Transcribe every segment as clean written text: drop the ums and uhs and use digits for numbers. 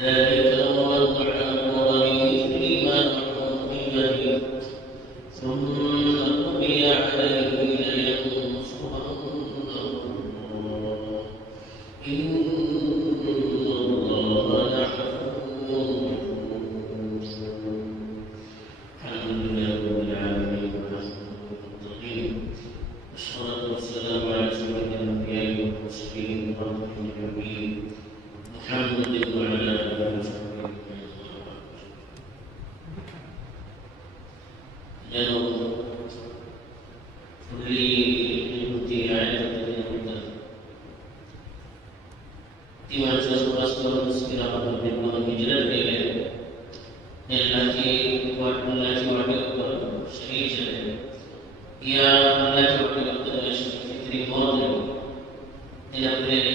ذلك وضعه بمثل ما أنزل ثم قضي عليه لينصرنه الله إن الله لعفو الحمد لله رب العالمين والمتقين والصلاة والسلام على سيد الأنبياء والمرسلين ورحمة النبيين محمد وعلى آله وصحبه أجمعين. Fully mengikuti ayat yang mudah. Di mana sesuatu sekarang sekira pada berbulan hijrah dia, dan lagi buat lagi waktu sehari ia lagi waktu fitri modern. Ia boleh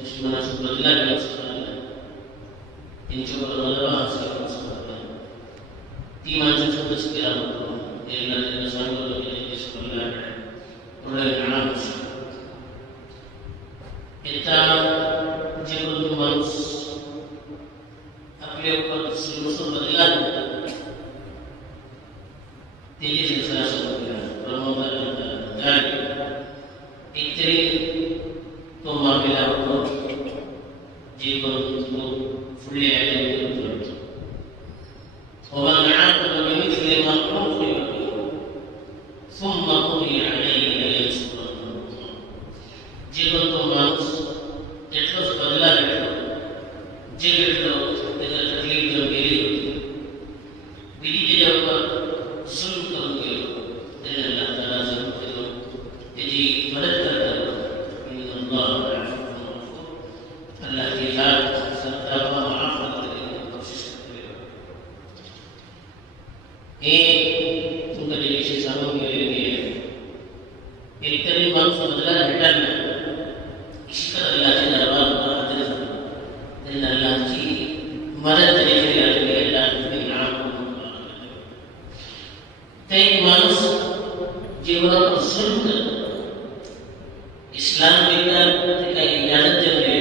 semua sebetulnya dalam sekarang. Ini coba Allah sekarang sekarang. Di mana sesuatu sekira pada dia lagi sama dengan sekolah. Oleh anak kita jika manusia apabila pada seluruh berilan tidak selesai sebenarnya Ramadan dan istri pemabila untuk jika untuk fully ada itu orang anak memiliki lima orang ثم قضي عليه لينصرنه الله جيكو توماس تخلص بدلا جيكو تدا تكليف جو گيري بيدي جو سن کو گيري ان الله تعالى سن کو تجي مدد کرتا ان الله عفو اللہ کی ذات ستا و معاف کرنے کی کوشش کرتے ہیں تم کو جیسے ساموں کے Iktari manusia adalah dan istilah Allah di dalam Al-Quran dan Allah di mana terjadi Allah di dalam tapi manusia jiwa surga Islam kita ketika ibadat jadi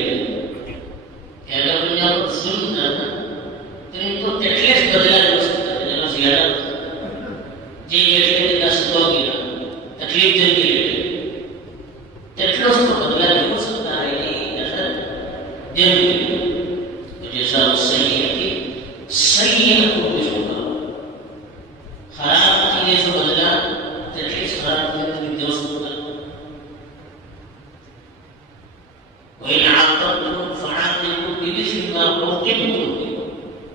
ada punya surga tentu teklif berdaya dalam ziarah jadi kita sebagai teklif jadi terus kebetulan itu sudah ini dasar dan jasa saya berdoa harap ini sebenarnya terus harap itu didoakan وإن عاقبتم فعاقبوا بمثل ما عوقبتم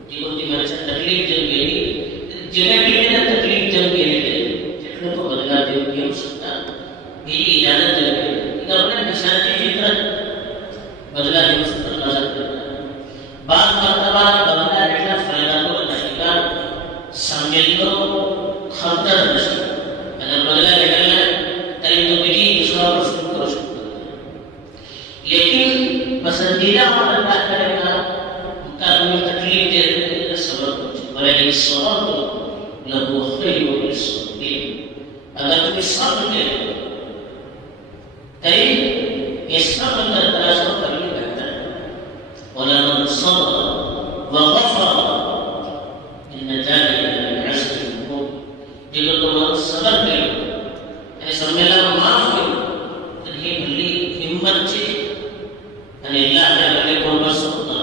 jika dibaca taklif jadi kita taklif jadi terus kebetulan itu sudah ini ibadat jadi kemudian misalnya fitrah بدلا يمسك بعض مرتبہ بدلا رکھنا فائدہ کو رکھنا سامل کو خطر رکھنا اگر بدلا رکھنا ترین تو بھی دوسرا رسول کو رکھنا لیکن پسندیدہ اور اللہ کرے گا مقابل تکلیف دے صبر ولی الصبر له خیر للصابرین اگر تم صبر کرے ترین يسبق التراجع قليلا ولمن صبر وغفر ان ذلك من عزم الامور جب تم صبر کرو ایسا ملا معاف کرو تو یہ بلی ہمت سے ان اللہ نے بلے کو بسوطا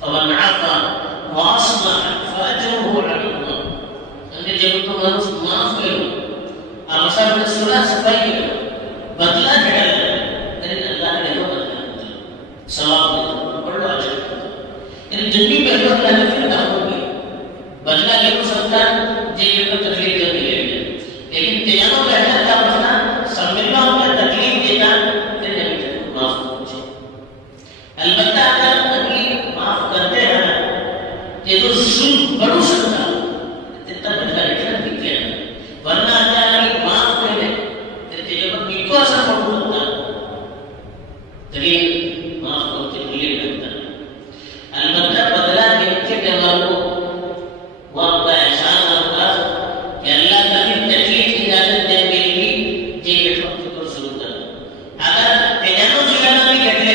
فمن عفا واصلح فاجره على الله ان جب تم معاف کرو آپ سب نے صلح صفائی کرو بدلا ہے لیکن اللہ نے وہ بدلا ثواب بڑا اجر ان جنبی پہلو اللہ نے پھر کہا ہوگی بدلا لے ہو سکتا جی کو تکلیف دے ملے لیکن تیانوں پہلا کا بدلا سمجھنا ہوگا تکلیف دینا پھر نہیں معاف کرو البتہ اگر تکلیف معاف کرتے ہیں یہ تو ظلم بڑھ سکتا اتنا بدلا رکھنا بھی کیا ورنہ اللہ نے معاف کرے کو اثر پڑتا لیکن معاف کرتے ہوئے رہتا البتہ بدلا دیکھ کے دیوار کو وہ آپ کا احسان ہوگا کہ اللہ کبھی تکلیف کی اجازت دے کے لیے جی وقت کو شروع کر اگر تیانوں سے بھی کہتے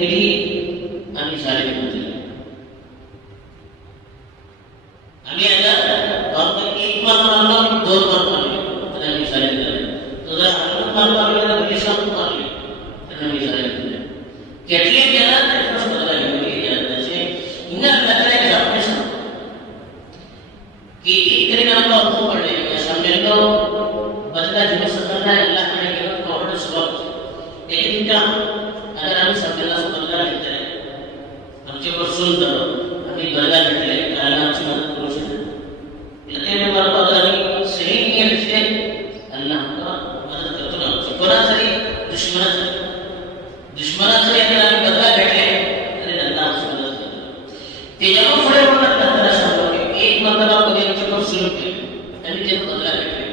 بھی ہمیں سارے ہوتے ہیں ہمیں اگر اور ایک بار ماننا دو بار ماننا ہمیں سارے ہوتے ہیں تو ذرا ہم ماننا میرا بڑی سب ماننا ہمیں سارے ہوتے ہیں کیٹلی کہنا ہے تو بدلا ہے جیسے انہیں لگتا ہے کہ اپنے ساتھ کہ ایک طریقے کا حکم پڑھ لیں گے سمجھے تو بدلا جو سکتا ہے اللہ کرنے کے بعد اور سبب لیکن کیا اگر ہم سب اللہ سے بدلا لیتے ہیں ہم سے پر سن کرو ہمیں بدلا لیتے ہیں کہ اللہ ہم سے مدد کرو سے لیتے ہیں ہمارا تو اگر ہمیں صحیح نہیں ہے سے اللہ ہم کا مدد کرتا ہے شکرہ سری دشمنہ سری دشمنہ سری اگر ہمیں بدلا لیتے ہیں تو اللہ ہم سے مدد کرتا ہے تیجانوں پڑے ہونا اللہ تعالیٰ شاہدہ کہ ایک مرتبہ کو دیکھ چکر سلوک کے ہمیں تیجانوں بدلا لیتے ہیں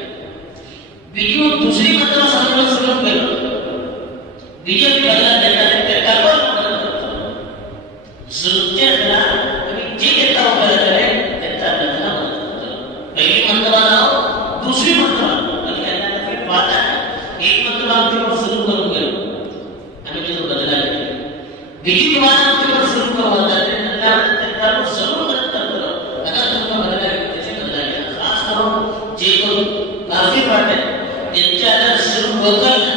بیجیو دوسری مرتبہ سامنے سلوک کے بیجیو بھی بدلا دیتا ہے کہ کاربار مدد کرتا ہے ضرورتیں خلاف ہمیں جی دیتا ہو بدلا کرے دیتا بدلا مدد کرتا ہے پہلی مرتبہ نہ ہو دوسری مرتبہ بلکہ اللہ کا پھر وعدہ ہے ایک مرتبہ آپ کے اوپر سلوک کروں گے ہمیں جو بدلا لیتے ہیں بیجی دوبارہ آپ کے اوپر سلوک کروا دیتے ہیں اللہ دیتا ہے ضرور مدد کرتا ہے اگر تم کا بدلا لیتے ہیں بدلا لیتے خاص کرو جی کو کافی بات ہے ان کے اندر سلوک ہوتا ہے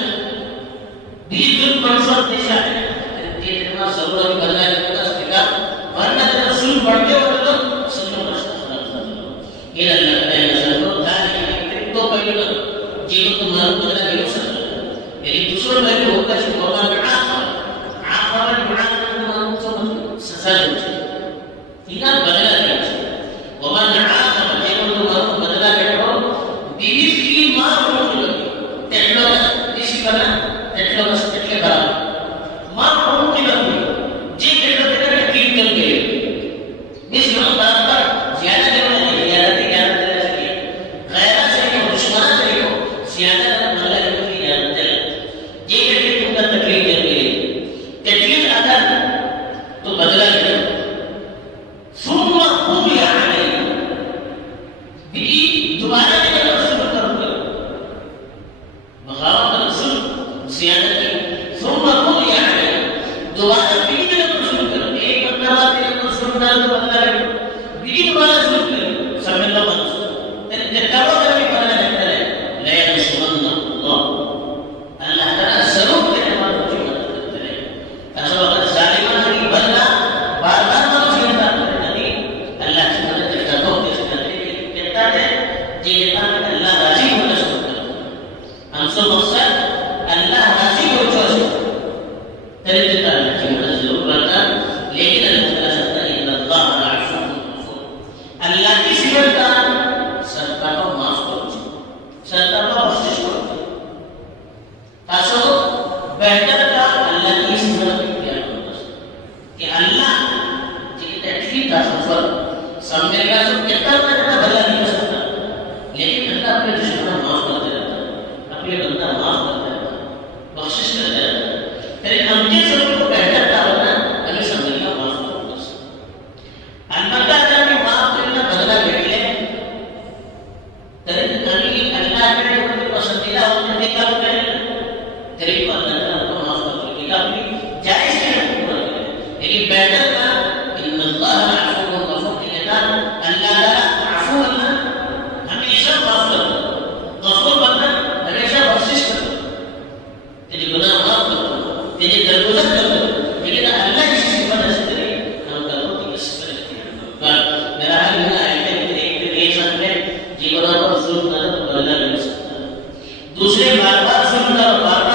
بیس دن پرسنٹ دیشا ہے تین دن ضرور ابھی بدلا لیتے ہیں سکتا ورنہ تیرا سلوک بڑھتے ہوتے تو سلوک رشتہ خراب کرتا یہ اللہ کا ہے نظر کو دھانے تو پہلے کرو جی کو تمہارا بدلا نہیں ہو سکتا لیکن دوسروں میں بھی ہوتا ہے کہ بابا میں آپ ہمارے بڑھانا تو سزا دیتے تینا بدلا دیتے بابا نے آپ جی کو تمہارا بدلا کرو بیوی کی ماں کو لگی تیٹلو اسی بنا تیٹلو بس تیٹلے برابر ماں کو کی لگی جی تیٹلو تیٹلے کیل کر گئے اس میں برابر زیادہ کرنا ہے زیادہ دینا چاہیے غیرہ سے دشمنہ سے ہو زیادہ بدلا کرنے کی اجازت ہے جی تیٹلے تم کا تکلیف دے گئے تکلیف آتا تو بدلا کرو ثم قضي عليه دوبارہ کے لیے رسول کروں گا بغاوت رسول زیادہ کی ثم قضي عليه دوبارہ کے لیے رسول کروں ایک مرتبہ کے لیے رسول کروں تو بدلا کروں بیجی دوبارہ رسول کروں سب اللہ منصور تکاوہ کر بھی بدلا کرتا ہے لا ينصرن اللہ اللہ تعالیٰ ضرور کے ہمارا رسول مدد کرتا ہے ایسا وقت ظالمان سے بدلا بار بار اللہ راضی ہونا شروع کرتا ہم سب مقصد اللہ راضی ہو چاہے طریقے کا اللہ کی مدد ضرور کرتا لیکن اللہ تعالیٰ سکتا ہے ان اللہ عفو غفور اللہ کی صفت کا صدقہ کو معاف کرو صدقہ کو بخشش کرو تاسو بہتر کا اللہ کی صفت اختیار کرو کہ اللہ جی تکلیف کا سفر سامنے کا سب کتنا بڑا بھلا نہیں ہو سکتا لیکن اللہ اپنے دشمنوں معاف کرتے رہتا ہے اپنے بندہ معاف کرتا رہتا ہے بخشش کرتا رہتا ہے پھر ہم کے سب کو بہتر کا ہونا ہمیں سمجھنا معاف کرو بس البتہ اگر ہمیں معاف کرنا بدلا بیٹھ لے ہمیں اللہ کے لیے پسندیدہ ہونے کے کام کرے تیرے کو اللہ تعالیٰ کو معاف کر دے گا اپنی جائز کے لیے پورا کرے لیکن بہتر کا ان اللہ عفو غفور کہتا اللہ تعالیٰ عفو اللہ ہمیشہ معاف کرتا غفور بندہ ہمیشہ بخشش کرتا تیری گناہ معاف کرتا تیری درگزر کرتا لیکن اللہ کی صفت ایسے کرے ہم کرو کہ اس پر اختیار میرا حال یہ ہے کہ ایک دن ایک ساتھ میں جی گناہ پر ظلم نہ تو بدلا نہیں ہو سکتا دوسرے بار بار ظلم نہ بار